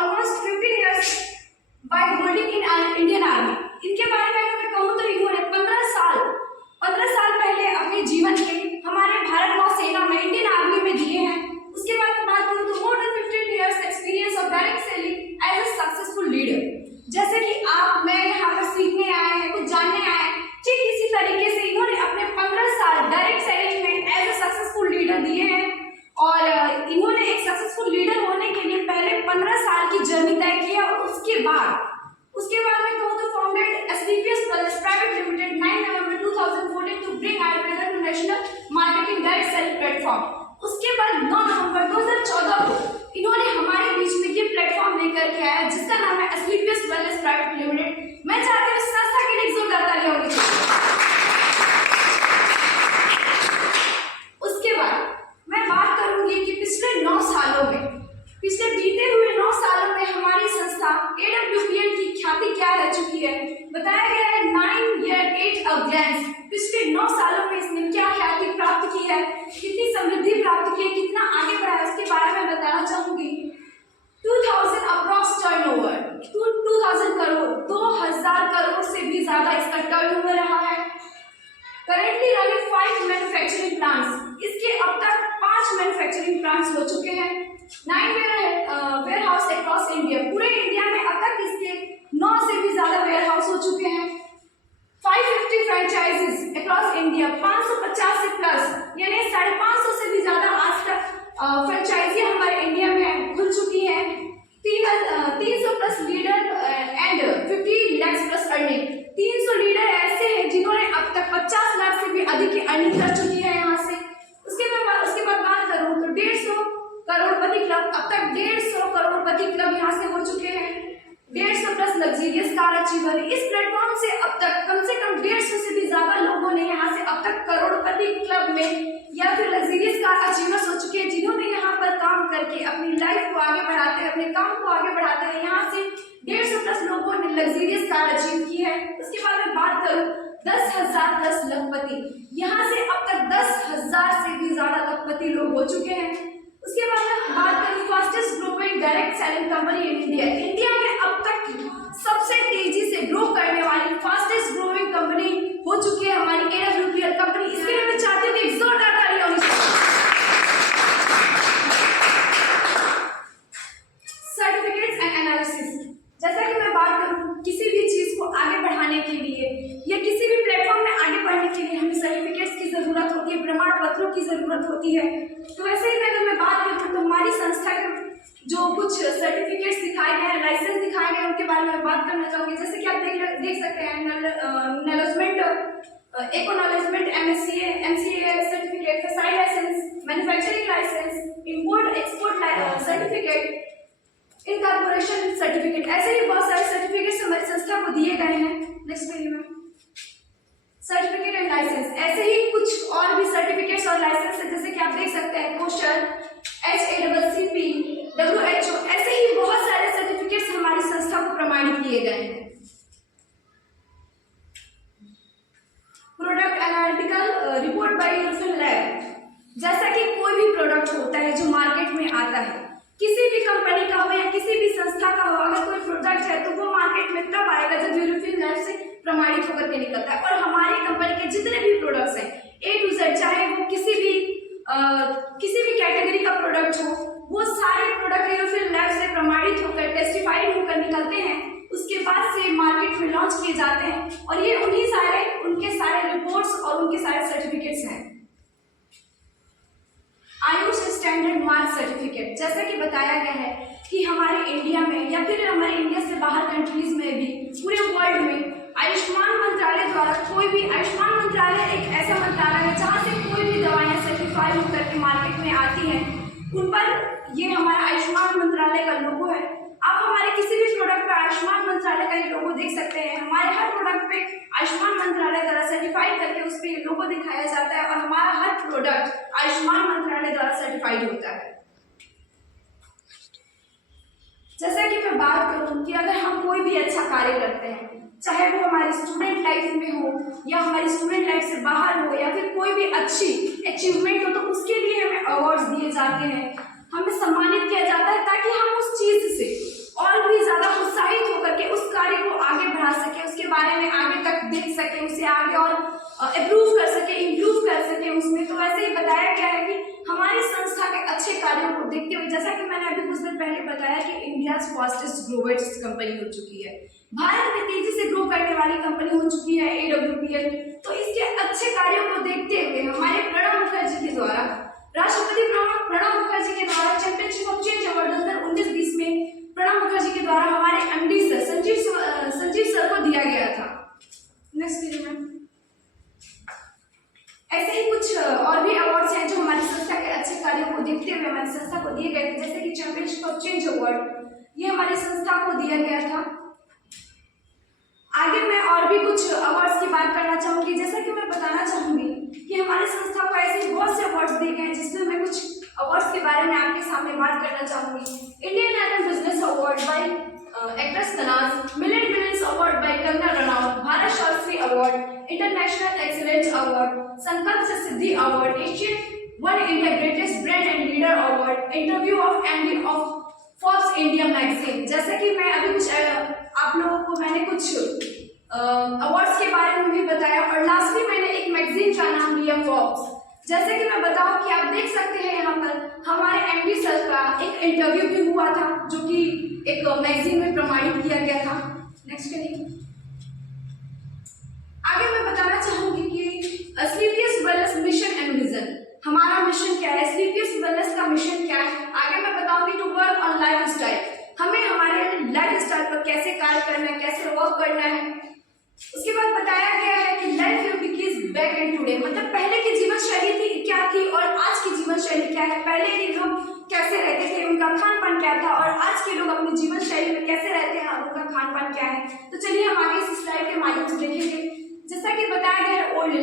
Almost 15 years by holding in Indian Army। इनके बारे में अगर मैं कहूँ तो इन्होंने 15 साल पहले अपने जीवन के हमारे भारत नौसेना में इंडियन आर्मी में दिए हैं। उसके बाद मैं बात करूँ तो more than 15 years experience of direct selling as a successful leader. जैसे कि आप मैं यहाँ पर सीखने आए हैं, कुछ जानने आए हैं, ठीक इसी तरीके से इन्होंने अपने 15 साल डायरेक्ट सेलिंग में एज ए सक्सेसफुल लीडर दिए हैं। और इन्होंने एक सक्सेसफुल लीडर होने के लिए पहले 15 साल की जर्नी तय किया और उसके बाद मैं कहूँ तो founded SVPS Wellness private limited 9 November 2014 to bring Ayurveda to national marketing direct selling platform. उसके बाद 9 नवंबर 2014 को इन्होंने हमारे बीच में ये प्लेटफॉर्म लेकर के आया जिसका नाम है SVPS Wellness प्राइवेट लिमिटेड। मैं चाहती हूँ संस्था के लिए जोरदार तालियां होनी चाहिए। उसके बाद मैं बात करूंगी कि पिछले बीते हुए 9 सालों में हमारी संस्था AWPL की ख्याति क्या रह चुकी है। बताया गया है 9 year 8 a glance। पिछले 9 सालों में इसने क्या ख्याति प्राप्त की है, कितनी समृद्धि प्राप्त की है, कितना आगे बढ़ा है, उसके बारे में बताना चाहूंगी। 2000 अप्रॉक्स टर्नओवर, 2000 करोड़, 2000 करोड़ से भी ज्यादा इसका टर्नओवर रहा है। करेंटली रनिंग 5 मैन्युफैक्चरिंग प्लांट्स, इसके अब तक 5 मैन्युफैक्चरिंग प्लांट्स हो चुके हैं। 9 वेयर हाउस अक्रॉस इंडिया, पूरे इंडिया में अब तक इसके 9 से भी ज्यादा वेयर हाउस हो चुके हैं। 550 फ्रेंचाइजीज अक्रॉस इंडिया, 550 से प्लस यानी 550 से भी ज्यादा आज तक फ्रेंचाइजी हमारे इंडिया में खुल चुकी है। 300 plus leader and 50 lakh plus earning. 300 leader ऐसे हैं जिन्होंने अब तक 50 लाख से भी अधिक की अर्निंग कर चुकी है यहाँ से। उसके बाद बात करूँ तो 150 करोड़पति क्लब, अब तक 150 करोड़पति क्लब यहाँ से हो चुके हैं। 150 प्लस लग्जरियस कार अचीवर। इस प्लेटफॉर्म से अब तक कम से कम 150 से भी ज्यादा लोगों ने यहाँ से अब तक करोड़पति क्लब में या फिर लग्जरियस कार अचीवर्स हो चुके हैं जिन्होंने यहाँ पर काम करके अपनी लाइफ को आगे बढ़ाते हैं, अपने काम को आगे बढ़ाते हैं। यहाँ से 150 प्लस लोगों ने लग्जरियस कार अचीव की है। उसके बाद मैं बात करूँ 10,000 प्लस लखपति, यहाँ से अब तक 10,000 से भी ज्यादा लखपति लोग हो चुके हैं। उसके बाद मैं बात करूँ fastest growing direct selling company in India. India में अब तक सबसे तेजी से ग्रो करने वाली फास्टेस्ट ग्रोइंग कंपनी हो चुकी है हमारी AWPL कंपनी। इसके लिए मैं चाहती हूँ कि जोरदार तालियां होनी चाहिए। सर्टिफिकेट्स एंड एनालिसिस, जैसा कि मैं बात करूँ किसी भी चीज को आगे बढ़ाने के लिए या किसी भी प्लेटफॉर्म में आगे बढ़ने के लिए हमें सर्टिफिकेट्स की जरूरत होती है, प्रमाण पत्रों की जरूरत होती है। तो वैसे ही अगर मैं बात करूँ तो हमारी संस्था के जो कुछ सर्टिफिकेट्स दिखाए गए हैं, लाइसेंस दिखाए गए हैं, उनके बारे में बात करना चाहूंगी। जैसे कि आप देख सकते हैं acknowledgement MCA certificate, FSSAI licence, manufacturing licence, import export certificate, incorporation certificate, ऐसे ही बहुत सारे सर्टिफिकेट्स हमारी संस्था को दिए गए हैं। नेक्स्ट पेज में सर्टिफिकेट एंड लाइसेंस, ऐसे ही कुछ और भी सर्टिफिकेट्स और लाइसेंस है जैसे कि आप देख सकते हैं कोशर, HACCP, WHO, ऐसे ही बहुत सारे सर्टिफिकेट्स हमारी संस्था को प्रमाणित किए गए हैं। Product analytical report by UNIFIL lab, जैसा कि कोई भी प्रोडक्ट होता है जो मार्केट में आता है, किसी भी कंपनी का हो या किसी भी संस्था का हो, अगर कोई प्रोडक्ट है तो वो मार्केट में तब आएगा जब यूनिफिल लैब से प्रमाणित होकर के निकलता है। और हमारी कंपनी के जितने भी प्रोडक्ट्स हैं A to Z, चाहे वो किसी भी कैटेगरी का प्रोडक्ट हो, वो सारे प्रोडक्ट यूनिफिल लैब से प्रमाणित होकर टेस्टिफाइड होकर निकलते हैं। उसके बाद से मार्केट में लॉन्च किए जाते हैं और ये उनके सारे रिपोर्ट्स और उनके सारे सर्टिफिकेट्स हैं। आयुष स्टैंडर्ड मार्क सर्टिफिकेट, जैसा कि बताया गया है कि हमारे इंडिया में या फिर हमारे इंडिया से बाहर कंट्रीज में भी पूरे वर्ल्ड में आयुष्मान मंत्रालय द्वारा आयुष्मान मंत्रालय एक ऐसा मंत्रालय है जहाँ से कोई भी दवाइयाँ सर्टिफाइड होकर के मार्केट में आती हैं, उन पर ये हमारा आयुष्मान मंत्रालय का लोगो है। आप हमारे किसी भी प्रोडक्ट पर आयुष्मान मंत्रालय का ये लोगो देख सकते हैं। हमारे हर प्रोडक्ट पे आयुष्मान मंत्रालय द्वारा सर्टिफाइड करके उस पर ये लोगो दिखाया जाता है और हमारा हर प्रोडक्ट आयुष्मान मंत्रालय द्वारा सर्टिफाइड होता है। जैसा कि मैं बात करूं कि अगर हम कोई भी अच्छा कार्य करते हैं, चाहे वो हमारी स्टूडेंट लाइफ में हो या हमारी स्टूडेंट लाइफ से बाहर हो या फिर कोई भी अच्छी अचीवमेंट हो, तो उसके लिए हमें अवार्ड्स दिए जाते हैं, हमें सम्मानित किया जाता है ताकि हम उस चीज से कार्यों को देखते हुए, जैसा कि मैंने अभी कुछ देर पहले बताया कि इंडिया फास्टेस्ट ग्रोवर्स कंपनी हो चुकी है, भारत में तेजी से ग्रो करने वाली कंपनी हो चुकी है AWPL। तो इसके अच्छे कार्यों को देखते हुए हमारे प्रणब मुखर्जी के द्वारा, राष्ट्रपति प्रणब मुखर्जी के द्वारा चैंपियनशिप ऑफ चेंज अवार्ड 2019-20 में प्रणब मुखर्जी के द्वारा हमारे MD सर संजीव सर को दिया गया था। नेक्स्ट वीडियो में ऐसे ही कुछ और भी अवार्ड्स हैं जो हमारी संस्था के अच्छे कार्यों को देखते हुए हमारी संस्था को दिए गए थे, जैसे कि चैंपियनशिप ऑफ चेंज अवार्ड, ये हमारी संस्था को दिया गया था। आगे मैं और भी कुछ अवार्ड्स की बात करना चाहूंगी, जैसा कि मैं बताना चाहूंगी कि हमारी संस्था को ऐसे बहुत से अवार्ड्स दिए गए हैं, जिसमें मैं कुछ अवार्ड्स के बारे में आपके सामने बात करना चाहूंगी। Indian idol business award by actress Tanaaz, million billions award by Kangana Ranaut, Bharat Shastri award, international excellence award, Sankalp se Siddhi award, Asian one India greatest brand and leader award, interview of MD of Forbes India magazine. जैसे कि मैं अभी कुछ आप लोगों को मैंने कुछ अवार्ड्स के बारे में भी बताया, और लास्टली मैंने एक मैगजीन का नाम लिया फोर्ब्स। जैसे कि मैं बताऊं कि आप देख सकते हैं यहाँ पर हमारे MD सर का एक इंटरव्यू भी हुआ था, जो कि एक मैगजीन में प्रमाणित किया गया था। नेक्स्ट करिए। आगे मैं बताना चाहूंगी कि स्लीपियस वेलनेस मिशन एंड विजन, हमारा मिशन क्या है, स्लीपियस वेलनेस का मिशन क्या है। आगे मैं बताऊंगी to work on life style, हमें हमारे लाइफ स्टाइल पर कैसे कार्य करना है, कैसे वर्क करना है। उसके बाद बताया गया है कि life you begins back in today, मतलब पहले की जीवन शैली थी क्या थी और आज की जीवन शैली क्या है, पहले के लोग कैसे रहते थे, उनका खान पान क्या था, और आज के लोग अपनी जीवन शैली में कैसे रहते हैं और उनका खान पान क्या है। तो चलिए हम आगे इस स्लाइड के माध्यम से देखेंगे। जैसा कि बताया गया है ओल्ड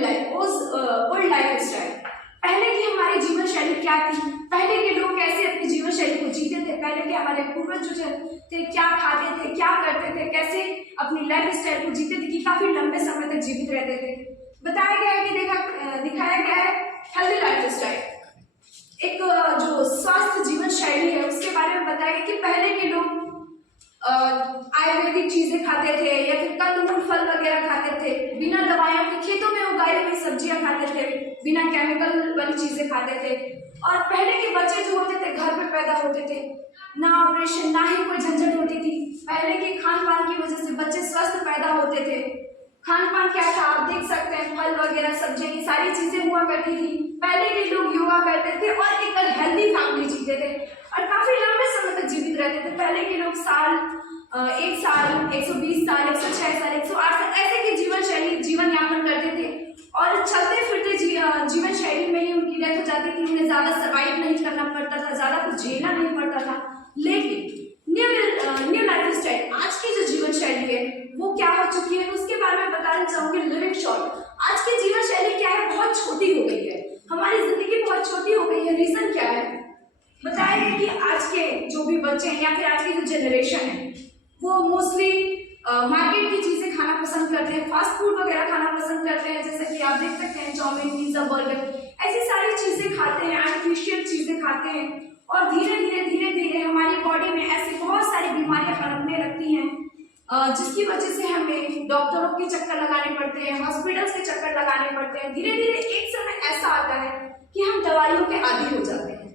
लाइफ स्टाइल, पहले की हमारी जीवन शैली क्या थी, पहले के लोग कैसे अपनी जीवन शैली को जीते थे, पहले के हमारे पूर्वज जो थे क्या खाते थे, क्या करते थे, कैसे अपनी लाइफ स्टाइल को जीते थे कि काफी लंबे समय तक जीवित रहते थे। बताया गया है कि दिखाया गया है हेल्दी लाइफ स्टाइल, एक जो स्वास्थ्य जीवन शैली है उसके बारे में बताया गया कि पहले के लोग आयुर्वेदिक चीजें खाते थे या फिर कंदमूल फल वगैरह खाते थे, बिना दवाइयों के खेतों में उगाई हुई सब्जियां खाते थे, बिना केमिकल वाली चीजें खाते थे। और पहले के बच्चे जो होते थे घर पे पैदा होते थे, ना ऑपरेशन ना ही कोई झंझट होती थी। पहले के खान पान की वजह से बच्चे स्वस्थ पैदा होते थे। खान पान क्या था आप देख सकते हैं, फल वगैरह सब्जियां, ये सारी चीजें हुआ करती थी। पहले के लोग योगा करते थे और एक हेल्दी फैमिली जीते थे और काफी लंबे समय तक जीवित रहते थे। पहले के लोग 1 साल, 120 साल, 106 साल, 108 साल ऐसे की जीवन यापन करते थे और चलते फिरते जीवन शैली में ही उनकी डेथ हो जाती थी। उन्हें ज्यादा सर्वाइव नहीं करना पड़ता था, ज्यादा कुछ झेलना नहीं पड़ता था। लेकिन न्यू लाइफ स्टाइल, आज की जो जीवन शैली है वो क्या हो चुकी है, उसके बारे में बताना चाहूंगी। लिविंग शॉर्ट, आज की जीवन शैली क्या है, बहुत छोटी हो गई है, हमारी जिंदगी बहुत छोटी हो गई है। रीजन क्या है, बताया गया कि आज के जो भी बच्चे हैं या फिर आज की जो जनरेशन है वो मोस्टली मार्केट की चीजें खाना पसंद करते हैं, फास्ट फूड वगैरह खाना पसंद करते हैं, जैसे कि आप देख सकते हैं चाउमीन, पिज्जा, बर्गर, ऐसी सारी चीजें खाते हैं, आर्टिफिशियल चीजें खाते हैं और धीरे धीरे हमारी बॉडी में ऐसी बहुत सारी बीमारियां पनपने लगती हैं, जिसकी वजह से हमें डॉक्टरों के चक्कर लगाने पड़ते हैं, हॉस्पिटल्स के चक्कर लगाने पड़ते हैं। धीरे धीरे एक समय ऐसा आता है कि हम दवाइयों के आदी हो जाते हैं,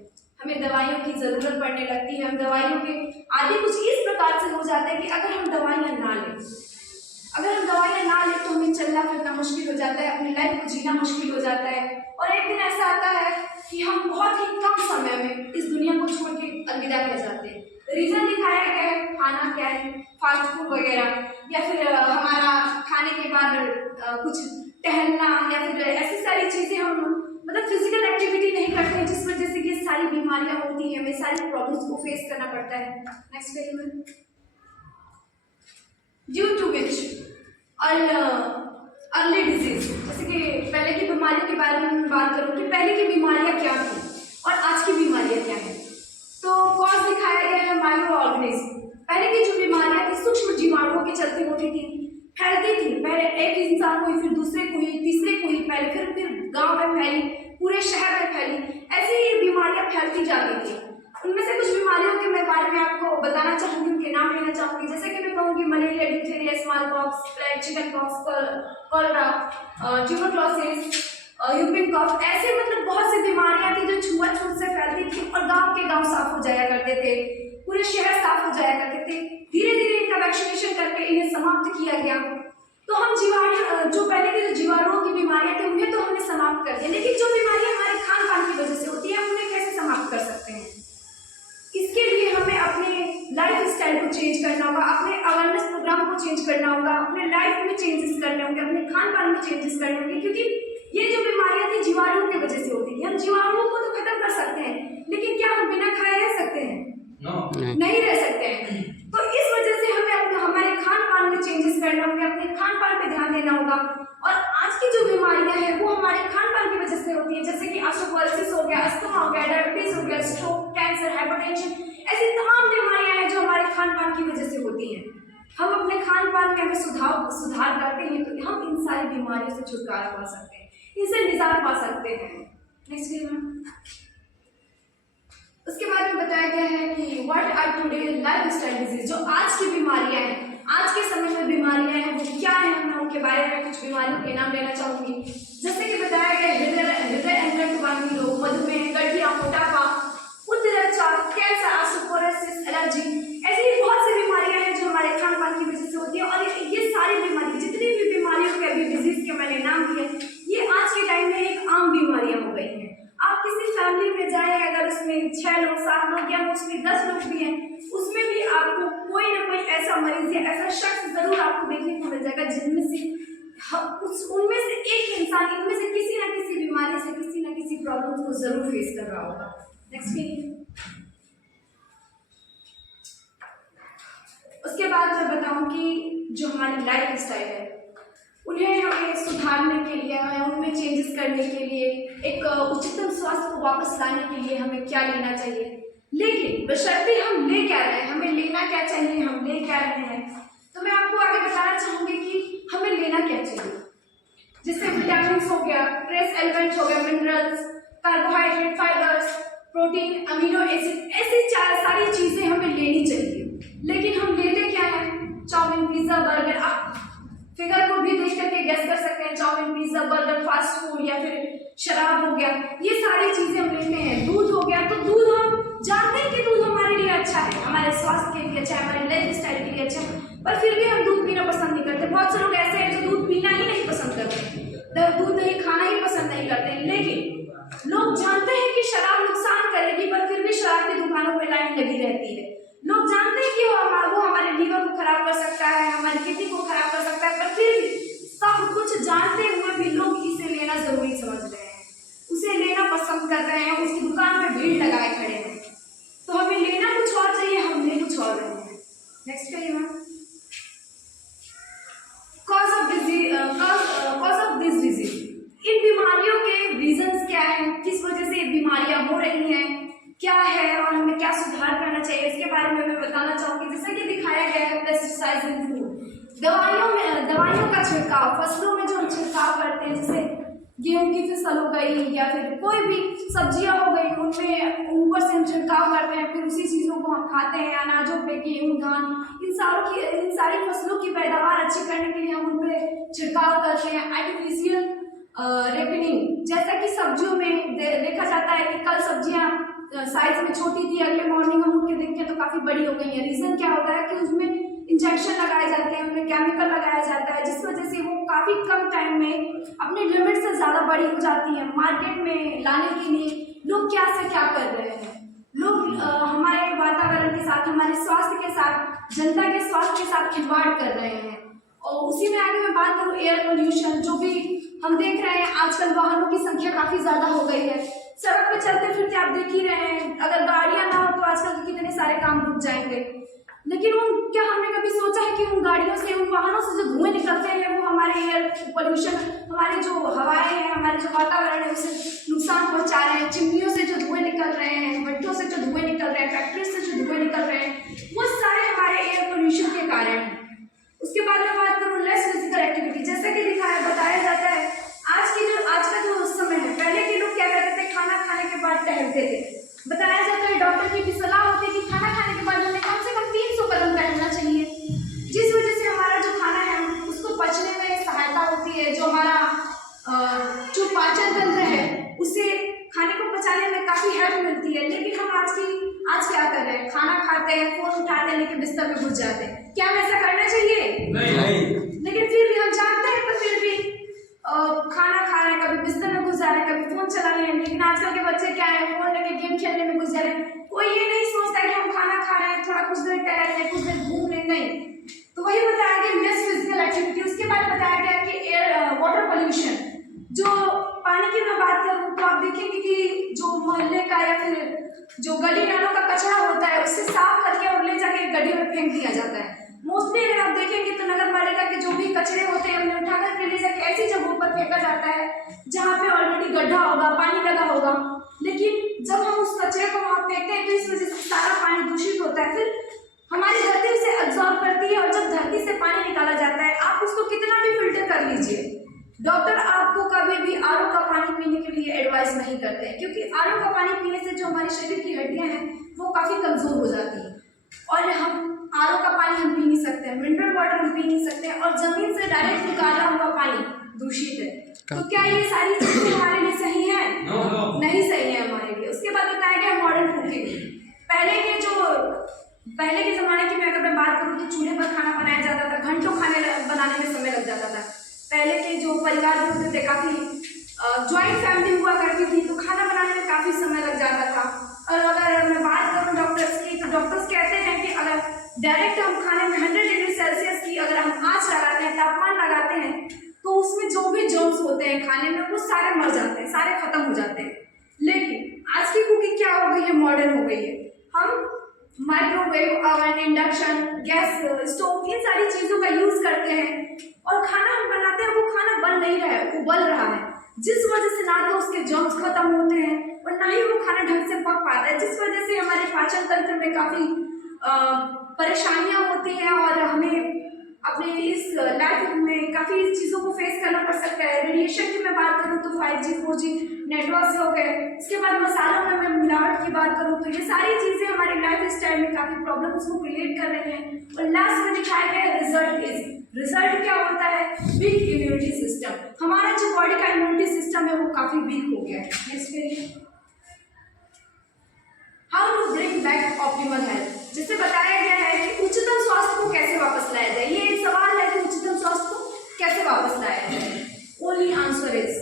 हमें दवाइयों की जरूरत पड़ने लगती है। हम दवाइयों के आदी कुछ इस प्रकार से हो जाता है कि अगर हम दवाइयां ना लें तो हमें चलना फिरना मुश्किल हो जाता है, अपनी लाइफ को जीना मुश्किल हो जाता है। और एक दिन ऐसा आता है कि हम बहुत ही कम समय में इस दुनिया को छोड़ के अलविदा कह जाते हैं। रीजन दिखाया गया है, खाना क्या है, फास्ट फूड वगैरह, या फिर हमारा खाने के बाद कुछ टहलना, या फिर ऐसी सारी चीजें हम मतलब फिजिकल एक्टिविटी नहीं करते हैं, जिस वजह से ये सारी बीमारियां होती हैं, हमें सारी प्रॉब्लम्स को फेस करना पड़ता है। नेक्स्ट करिए। Due to which early disease, जैसे कि पहले की बीमारियों के बारे में बात करूं कि पहले की बीमारियां क्या थी और आज की बीमारियां क्या है। तो कॉज दिखाया गया है माइक्रो ऑर्गेनिज्म, पहले की जो बीमारियां थी सूक्ष्म जीवाणुओं के चलते होती थी, फैलती थी, पहले एक इंसान को, फिर दूसरे को ही, तीसरे को ही, पहले फिर गांव में फैली, पूरे शहर में फैली, ऐसे ही बीमारियां फैलती जाती थी। उनमें से कुछ बीमारियों के मैं बारे में आपको बताना चाहूंगी, उनके नाम लेना चाहूंगी, जैसे कि मैं कहूंगी malaria, diphtheria, smallpox, plague, chickenpox, cholera, tuberculosis, whooping cough, ऐसे मतलब बहुत सी बीमारियां थी जो छुआछूत से फैलती थी और गांव के गांव साफ हो जाया करते थे, पूरे शहर साफ हो जाया करते थे। धीरे धीरे इनका वैक्सीनेशन करके इन्हें समाप्त किया गया। तो हम जो पहले के जो जीवाणुओं की बीमारियां थी उन्हें तो हमने समाप्त कर दिया, लेकिन जो बीमारियां हमारे खान पान की वजह से होती है उन्हें कैसे समाप्त कर सकते हैं? इसके लिए हमें अपने लाइफ स्टाइल को चेंज करना होगा, अपने अवेयरनेस प्रोग्राम को चेंज करना होगा, अपने लाइफ में चेंजेस करने होंगे, अपने खान पान में चेंजेस करने होंगे, क्योंकि ये जो बीमारियां थी जीवाणुओं की वजह से होती थी। हम जीवाणुओं को तो खत्म कर सकते हैं, लेकिन क्या हम बिना खाए रह सकते हैं? नहीं रह सकते हैं। तो इस वजह से हमें हमारे खान पान में चेंजेस करना होंगे, अपने खान पान पे ध्यान देना होगा। और आज की जो बीमारियां हैं वो हमारे खान पान की वजह से होती है, जैसे कि ऑस्टियोपोरोसिस हो गया, अस्थमा हो गया, डायबिटीज हो गया, स्ट्रोक, कैंसर, हाइपरटेंशन, ऐसी तमाम बीमारियां हैं जो हमारे खान पान की वजह से होती हैं। हम अपने खान पान में अगर सुधार करते हैं तो हम इन सारी बीमारियों से छुटकारा पा सकते हैं, इनसे निजात पा सकते हैं। नेक्स्ट उसके बाद में बताया गया है कि what are today lifestyle disease, जो आज की बीमारियां हैं, आज के समय में बीमारियां हैं वो क्या है, मैं उनके बारे में कुछ बीमारियों के नाम लेना चाहूंगी। जैसे कि बताया गया हृदय एंकर रोग, मधुमेह, गठिया, मोटापा, उच्च रक्तचाप, कैंसर, ऑस्टियोपोरोसिस, एलर्जी, ऐसी बहुत सी बीमारियां हैं जो हमारे खान पान की वजह से होती है। और ये सारी बीमारी, जितनी भी बीमारियों के अभी डिजीज के मैंने नाम दिए, ये आज के टाइम में एक आम बीमारियां हो गई हैं। आप किसी फैमिली में जाएं, अगर उसमें 6 लोग 7 लोग या उसमें 10 लोग भी हैं, उसमें भी आपको कोई ना कोई ऐसा मरीज या ऐसा शख्स जरूर आपको देखने को मिल जाएगा जिनमें से उनमें से एक इंसान इनमें से किसी ना किसी बीमारी से, किसी ना किसी प्रॉब्लम को जरूर फेस कर रहा होगा। नेक्स्ट उसके बाद मैं बताऊं कि जो हमारी लाइफ स्टाइल है उन्हें हमें सुधारने के लिए, उनमें चेंजेस करने के लिए, एक उच्चतम स्वास्थ्य को वापस लाने के लिए हमें क्या लेना चाहिए। लेकिन बशर्ते हम ले क्या रहे हैं, हमें लेना क्या चाहिए, हम ले क्या रहे हैं, तो मैं आपको आगे बताना चाहूंगी कि हमें लेना क्या चाहिए। जिससे विटामिन हो गया, ट्रेस एलिमेंट हो गया, minerals, carbohydrate, fibres, protein, amino acid, ऐसी सारी चीजें हमें लेनी चाहिए। लेकिन हम लेते क्या है? Chowmein, pizza, burger. आप फिगर को भी देख करके गैस कर सकते हैं, chowmein, pizza, burger, fast food या फिर शराब हो गया, ये सारी चीजें हम लेते हैं। दूध हो गया, तो दूध हम जानते हैं कि दूध हमारे लिए अच्छा है, हमारे स्वास्थ्य के लिए अच्छा है, हमारे लाइफ स्टाइल के लिए अच्छा है, पर फिर भी हम दूध पीना पसंद नहीं करते। बहुत से लोग ऐसे हैं जो दूध पीना ही नहीं पसंद करते, दूध नहीं खाना ही पसंद नहीं करते। लेकिन लोग जानते हैं कि शराब नुकसान करेगी, पर फिर भी शराब की दुकानों पर लाइन लगी रहती है। लोग जानते हैं कि वो हमारे लीवर को खराब कर सकता है, हमारी किडनी को खराब कर सकता है, पर फिर भी सब कुछ जानते हुए भी लोग इसे लेना जरूरी समझ रहे हैं, उसे लेना पसंद कर रहे हैं, उसकी दुकान में भीड़ लगाए खड़े हैं। तो हमें लेना कुछ और चाहिए, हम ले कुछ और रहे हैं। नेक्स्ट करिए ma'am. Cause of this disease, इन बीमारियों के रीजंस क्या हैं, किस वजह से बीमारियां हो रही हैं, क्या है और हमें क्या सुधार करना चाहिए, इसके बारे में मैं बताना चाहूंगी। जैसा कि दिखाया गया है पेस्टिसाइड्स इन फूड, दवाइयों का छिड़काव, फसलों में जो हम छिड़काव करते हैं, जैसे गेहूं की फसल हो गई या फिर कोई भी सब्जियां हो गई, उनमें ऊपर से हम छिड़काव करते हैं, फिर उसी चीजों को हम खाते हैं। अनाजों पे गेहूं, धान, इन सारी फसलों की पैदावार अच्छी करने के लिए हम उन पे छिड़काव करते हैं। आर्टिफिशियल रिपनिंग, जैसा कि सब्जियों में देखा जाता है कि कल सब्जियां साइज में छोटी थी, अगले मॉर्निंग हम उठ के देखते हैं तो काफी बड़ी हो गई है। रीजन क्या होता है कि उसमें इंजेक्शन लगाए जाते हैं, उनमें केमिकल लगाया जाता है, जिस वजह से वो काफी कम टाइम में अपने लिमिट से ज्यादा बड़ी हो जाती है। मार्केट में लाने के लिए लोग क्या से क्या कर रहे हैं, लोग हमारे वातावरण के साथ, हमारे स्वास्थ्य के साथ, जनता के स्वास्थ्य के साथ खिलवाड़ कर रहे हैं। और उसी में आगे मैं बात करूँ एयर पोल्यूशन, जो भी हम देख रहे हैं आजकल वाहनों की संख्या काफी ज्यादा हो गई है। सड़क पे चलते फिरते आप देख ही रहे हैं, अगर गाड़ियां ना हो तो आजकल के कितने सारे काम रुक जाएंगे। लेकिन क्या हमने कभी सोचा है कि उन गाड़ियों से, उन वाहनों से जो धुएं निकलते हैं वो हमारे एयर पोल्यूशन, हमारे जो हवाएं हैं, हमारे जो वातावरण है उसे नुकसान पहुंचा रहे हैं। चिमनियों से जो धुएं निकल रहे हैं, भट्टों से जो धुएं निकल रहे हैं, फैक्ट्री से जो धुएं निकल रहे हैं, वो सारे हमारे एयर पोल्यूशन के कारण हैं। उसके बाद मैं बात करूँ लेस फिजिकल एक्टिविटी, जैसे कि बताया जाता है आज का जो समय है, पहले के लोग क्या करते थे, खाना खाने के बाद टहलते थे। बताया जाता है, डॉक्टर की भी सलाह होती है कि खाना खाने के बाद हमें कम से कम 300 कदम टहलना चाहिए, जिस वजह से हमारा जो खाना है उसको पचने में सहायता होती है, जो हमारा जो पाचन तंत्र है उसे खाने को बचाने में काफ़ी हेल्प मिलती है। लेकिन हम आज क्या कर रहे हैं, खाना खाते हैं, फ़ोन उठाते हैं, लेकिन बिस्तर में घुस जाते हैं। क्या हमें ऐसा करना चाहिए? नहीं। लेकिन फिर भी हम जानते हैं, तो फिर भी खाना खा रहे हैं, कभी बिस्तर में घुस जा रहे हैं, कभी फ़ोन चला रहे हैं। लेकिन आजकल के बच्चे क्या है, फ़ोन लेके गेम खेलने में घुस जा रहे हैं। कोई ये नहीं सोचता कि हम खाना खा रहे हैं, थोड़ा कुछ देर टहल लें, कुछ देर घूम लें, नहीं। तो वही बताया गया लेस फिजिकल एक्टिविटी। उसके बाद बताया गया कि वाटर पोल्यूशन, जो पानी की मैं बात करूँ तो आप देखेंगे कि जो मोहल्ले का या फिर जो गली नालों का कचरा होता है, उसे साफ करके और ले जाके गड्ढे में फेंक दिया जाता है। मोस्टली अगर आप देखेंगे तो नगर पालिका के जो भी कचरे होते हैं, उन्हें उठा करके ले जाके ऐसी जगहों पर फेंका जाता है जहाँ पे ऑलरेडी गड्ढा होगा, पानी लगा होगा। लेकिन जब हम उस कचरे को वहाँ फेंकते हैं तो इस वजह से सारा पानी दूषित होता है, फिर हमारी धरती उसे एब्जॉर्ब करती है। और जब धरती से पानी निकाला जाता है, आप उसको कितना भी फिल्टर कर लीजिए, डॉक्टर आपको कभी भी आरओ का पानी पीने के लिए एडवाइस नहीं करते हैं, क्योंकि आरओ का पानी पीने से जो हमारे शरीर की हड्डियां हैं वो काफ़ी कमज़ोर हो जाती हैं। और हम आरओ का पानी हम पी नहीं सकते हैं, मिनरल वाटर हम पी नहीं सकते हैं, और ज़मीन से डायरेक्ट निकाला हुआ पानी दूषित है। तो क्या ये सारी चीज़ें हमारे लिए सही है? नहीं सही है हमारे लिए। उसके बाद बताया गया मॉडर्न कुकिंग। पहले के ज़माने की अगर मैं बात करूँ तो चूल्हे पर खाना बनाया जाता था, घंटों खाने बनाने में समय लग जाता था। पहले के जो परिवार होते थे, काफ़ी जॉइंट फैमिली हुआ करती थी, तो खाना बनाने में काफ़ी समय लग जाता था। और अगर मैं बात करूँ डॉक्टर्स की, तो डॉक्टर्स कहते हैं कि अगर डायरेक्ट हम खाने में 100 डिग्री सेल्सियस की अगर हम आँच लगाते हैं, तापमान लगाते हैं, तो उसमें जो भी जर्म्स होते हैं खाने में वो सारे मर जाते हैं, सारे खत्म हो जाते हैं। लेकिन आज की कुकिंग क्या हो गई है, मॉडर्न हो गई है। हम microwave, oven, induction, gas stove, इन सारी चीज़ों का यूज़ करते हैं, और खाना हम बनाते हैं, वो खाना बन नहीं रहा है, उबल रहा है, जिस वजह से ना तो उसके जर्म्स खत्म होते हैं और ना ही वो खाना ढंग से पक पाता है, जिस वजह से हमारे पाचन तंत्र में काफ़ी परेशानियां होती हैं और हमें अपने इस लाइफ में काफ़ी चीज़ों को फेस करना पड़ सकता है। रेडिएशन की मैं बात करूँ तो 5G 4G नेटवर्क हो गए। इसके बाद मसालों में मैं मिलावट की बात करूँ तो ये सारी चीज़ें हमारे लाइफ स्टाइल में काफ़ी प्रॉब्लम्स को क्रिएट कर रही हैं। और लास्ट में दिखाया गया रिजल्ट क्या होता है, वीक इम्यूनिटी सिस्टम। हमारा जो बॉडी का इम्यूनिटी सिस्टम है वो काफ़ी वीक हो गया है। नेक्स्ट करिए, how to bring back optimal health. जिससे बताया गया है कि उच्चतम स्वास्थ्य को कैसे वापस लाया जाए। ये एक सवाल है कि उच्चतम स्वास्थ्य को कैसे वापस लाया जाए। ओनली आंसर इज,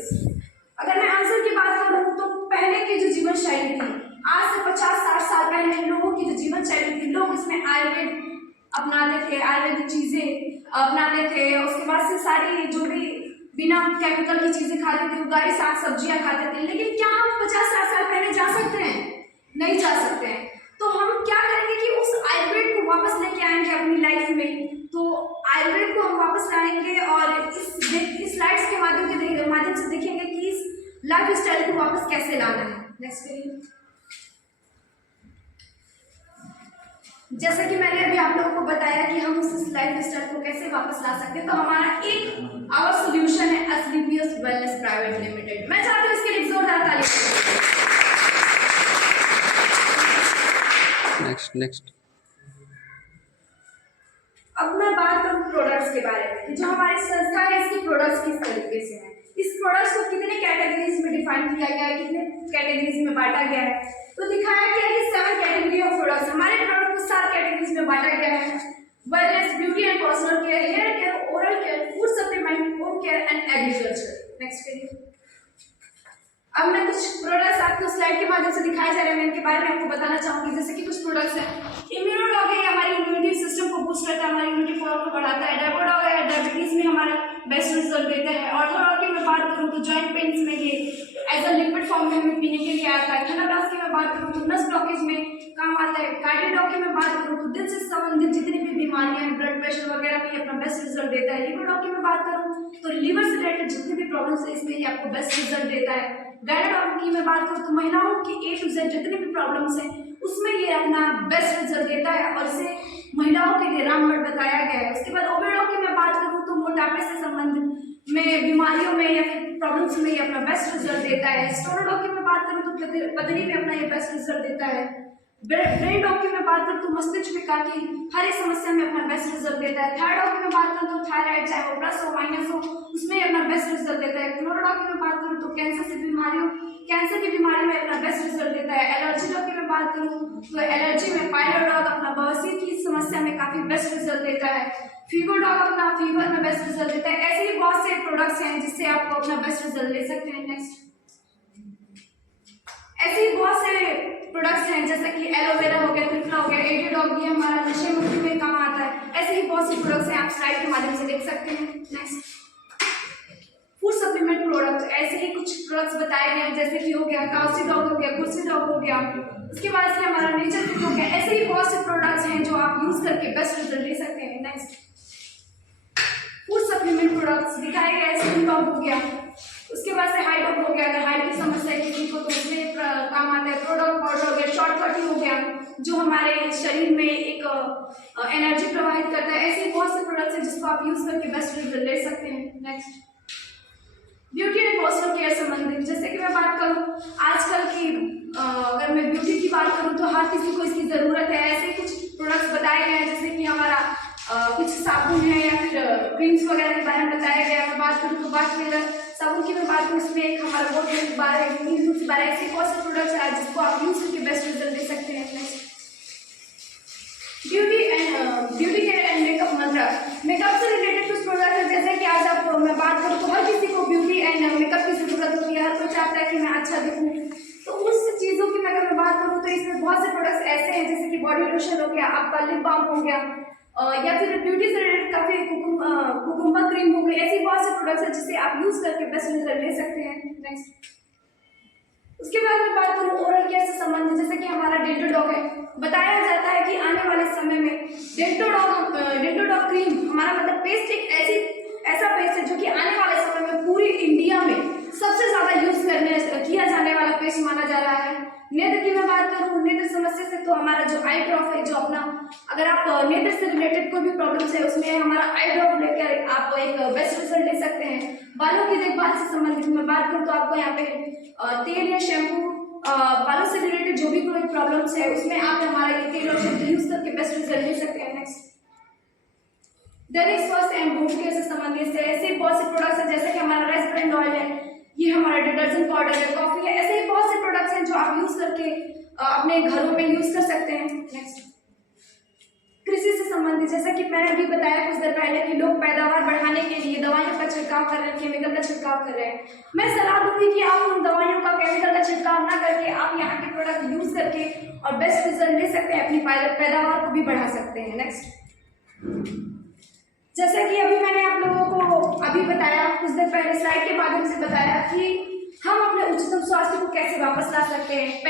अगर मैं आंसर की बात करूँ तो पहले की जो जीवन शैली थी, आज से 50-60 साल पहले लोगों की जो जीवन शैली थी, लोग इसमें आयुर्वेद अपनाते थे, आयुर्वेदिक चीज़ें अपनाते थे। उसके बाद से सारी जो भी बिना केमिकल की चीज़ें खाते थे, उगाई साग सब्जियाँ खाते थे। लेकिन क्या हम 50-60 साल पहले जा सकते हैं? नहीं जा सकते हैं। तो हम क्या करेंगे कि उस आयुर्वेद को वापस लेके आएंगे अपनी लाइफ में। तो आयुर्वेद को हम वापस लाएंगे और इस स्लाइड्स के माध्यम से देखेंगे कि इस लाइफ स्टाइल को वापस कैसे लाना है। नेक्स्ट करिए। जैसा कि मैंने अभी आप लोगों को बताया कि हम उस लाइफ स्टाइल को कैसे वापस ला सकते हैं, तो हमारा एक आवर सोल्यूशन है एस्क्लेपियस वेलनेस प्राइवेट लिमिटेड। मैं चाहती हूँ इसके लिए जोरदार ताली। नेक्स्ट अब मैं बात करूँ प्रोडक्ट्स के बारे में, जो हमारी संस्था है इसकी प्रोडक्ट्स किस तरीके से हैं। इस प्रोडक्ट्स को कितने कैटेगरीज में डिफाइन किया गया है, कितने कैटेगरीज में बांटा गया है। तो दिखाया गया है कि 7 कैटेगरी ऑफ प्रोडक्ट्स, हमारे प्रोडक्ट को 7 कैटेगरीज में बांटा गया है। Wellness, beauty and personal care, hair care, oral care, food supplement, home care and agriculture. Next करिए। अब मैं कुछ प्रोडक्ट्स आपको स्लाइड के माध्यम से दिखाए जा रहे हैं, मैं इनके बारे में आपको बताना चाहूंगी। जैसे कि कुछ प्रोडक्ट्स हैं, इम्यूनोडॉग है, हमारी इम्यूनिटी सिस्टम को बूस्ट करता है, हमारी इम्यूनिटी पावर को बढ़ाता है। डेपोडॉग है, डायबिटीज में हमारा बेस्ट रिजल्ट देता है। ऑर्थोडॉग की मैं बात करूँ तो जॉइंट पेन्स में ये एज अ लिक्विड फॉर्म में हमें पीने के लिए आता है। थैनाडॉग की मैं बात करूँ तो नस ब्लॉकेज में काम आता है। कार्डियोडॉग की मैं बात करूँ तो दिल से संबंधित जितनी भी बीमारियां हैं, ब्लड प्रेशर वगैरह में ये अपना बेस्ट रिजल्ट देता है। लिवरडॉग की मैं बात करूँ तो लीवर से रिलेटेड जितनी भी प्रॉब्लम्स है इसमें ये आपको बेस्ट रिजल्ट देता है। गायनाकोलॉजी की मैं बात करूँ तो महिलाओं की A to Z जितनी भी प्रॉब्लम्स हैं उसमें ये अपना बेस्ट रिजल्ट देता है और इसे महिलाओं के लिए रामबाण बताया गया है। उसके बाद ओबेडॉग की मैं बात करूँ तो मोटापे से संबंधित में बीमारियों में या फिर प्रॉब्लम्स में ये अपना बेस्ट रिजल्ट देता है। स्टोरोडॉग की मैं बात करूँ तो पथरी में अपना ये बेस्ट रिजल्ट देता है। ब्रेन डॉग की मैं बात करूँ तो मस्तिष्क विकार की हर एक समस्या में अपना बेस्ट रिजल्ट देता है। थायराइड की मैं बात करूँ तो थायराइड चाहे वो प्लस हो माइनस हो उसमें अपना बेस्ट रिजल्ट देता है। क्लोरोडॉग की मैं बात करूँ तो कैंसर की बीमारियों में अपना बेस्ट देता है। एलर्जी डॉग की मैं बात करूँ तो एलर्जी में पायलट डॉग अपना बवासीर की समस्या में काफी बेस्ट रिजल्ट देता है। फीवर डॉग अपना फीवर में बेस्ट रिजल्ट देता है। ऐसे ही बहुत से प्रोडक्ट्स हैं जिससे आप अपना बेस्ट रिजल्ट ले सकते हैं। नेक्स्ट, ऐसे ही बहुत से प्रोडक्ट्स हैं जैसे कि एलोवेरा हो गया, त्रिफला हो गया, एडी डॉग, ये हमारा नशे मुक्ति में काम आता है। ऐसे ही बहुत से प्रोडक्ट्स हैं, आप स्लाइड के माध्यम से देख सकते हैं। नेक्स्ट, फूड सप्लीमेंट प्रोडक्ट, ऐसे ही कुछ प्रोडक्ट्स बताए गए हैं जैसे कि हो गया काउसी डॉग हो गया, कुर्सी डॉग हो गया, उसके बाद से हमारा नेचर फिट हो गया। ऐसे ही बहुत से प्रोडक्ट्स हैं जो आप यूज करके बेस्ट रिजल्ट ले सकते हैं। नेक्स्ट, फूड सप्लीमेंट प्रोडक्ट्स दिखाए गए, स्किन डॉग हो गया, उसके बाद से हाई डॉग हो गया, अगर हाइट की समस्या है किसी को तो उसमें काम आता है। प्रोडक्ट पाउडर हो गया, शॉर्टकट हो गया जो हमारे शरीर में एक एनर्जी प्रोवाइड करता है। ऐसे ही बहुत से प्रोडक्ट्स हैं जिसको आप यूज करके बेस्ट रिजल्ट ले सकते हैं। Next, beauty and personal care संबंधित, जैसे कि मैं बात करूं आजकल की अगर मैं ब्यूटी की बात करूं तो हर किसी को इसकी ज़रूरत है। ऐसे कुछ प्रोडक्ट्स बताए गए हैं जैसे कि हमारा कुछ साबुन है या फिर क्रीम्स वगैरह के बारे में बताया गया है। मैं बात करूँ तो बात फिर साबुन की मैं बात करूँ उसमें एक हमारा बोट मिल्क बार है, मिल्क बार है। ऐसे बहुत से प्रोडक्ट्स हैं जिसको आप यूज करके बेस्ट रिजल्ट दे सकते हैं। Next, beauty care and makeup मंत्र, मेकअप से रिलेटेड कुछ प्रोडक्ट है जैसे कि आज आप मैं बात करूँ तो हर किसी को ब्यूटी एंड मेकअप की जरूरत होती है। हर कोई चाहता है कि मैं अच्छा दिखूँ, तो उस चीज़ों की अगर मैं बात करूँ तो इसमें बहुत से प्रोडक्ट्स ऐसे हैं जैसे कि बॉडी लोशन हो गया, आपका लिप बाम हो गया, या फिर ब्यूटी से रिलेटेड काफी कुकुम्बा क्रीम हो गई। ऐसी बहुत से प्रोडक्ट्स हैं जिसे आप यूज करके बेस्ट रिजल्ट ले सकते हैं। नेक्स्ट, उसके बाद मैं बात करूँ ओरल केयर से संबंधित, जैसे कि हमारा डेंटो डॉग है। बताया जाता है कि आने वाले समय में डेंटो डॉग क्रीम हमारा मतलब पेस्ट एक ऐसा पेस्ट है जो कि आने वाले समय में पूरी इंडिया में सबसे ज्यादा यूज किया जाने वाला पेस्ट माना जा रहा है। नेत्र की मैं बात करूँ, नेत्र समस्या से तो हमारा जो आई ड्रॉप है, जो अपना अगर आप नेत्र से रिलेटेड कोई भी प्रॉब्लम्स है उसमें हमारा आई ड्रॉप लेकर आप एक बेस्ट रिजल्ट ले सकते हैं। बालों की देखभाल से संबंधित मैं बात करूँ तो आपको यहाँ पे तेल या शैम्पू, बालों से रिलेटेड जो भी कोई प्रॉब्लम्स है उसमें आप हमारा ये तेल और शैम्पू यूज करके बेस्ट रिजल्ट ले सकते हैं। नेक्स्ट, दैनिक स्वास्थ्य एंड होम केयर से संबंधित ऐसे बहुत से प्रोडक्ट्स हैं जैसे कि हमारा राइस ब्रांड ऑयल है, ये हमारा डिटर्जेंट पाउडर है, कॉफी है। ऐसे ही बहुत से प्रोडक्ट्स हैं जो आप यूज करके अपने घरों में यूज कर सकते हैं। नेक्स्ट, कृषि से संबंधित, जैसा कि मैंने अभी बताया कुछ देर पहले कि लोग पैदावार बढ़ाने के लिए दवाइयों का छिड़काव कर रहे हैं, केमिकल का छिड़काव कर रहे हैं। मैं सलाह दूंगी कि आप उन दवाइयों का, केमिकल का छिड़काव ना करके आप यहाँ के प्रोडक्ट यूज करके और बेस्ट रिजल्ट ले सकते हैं, अपनी पैदावार को भी बढ़ा सकते हैं। नेक्स्ट, जैसा कि अभी मैंने आप लोगों को अभी बताया कुछ देर पहले स्लाइड के माध्यम से बताया कि हम अपने उच्चतम स्वास्थ्य को कैसे वापस ला सकते हैं।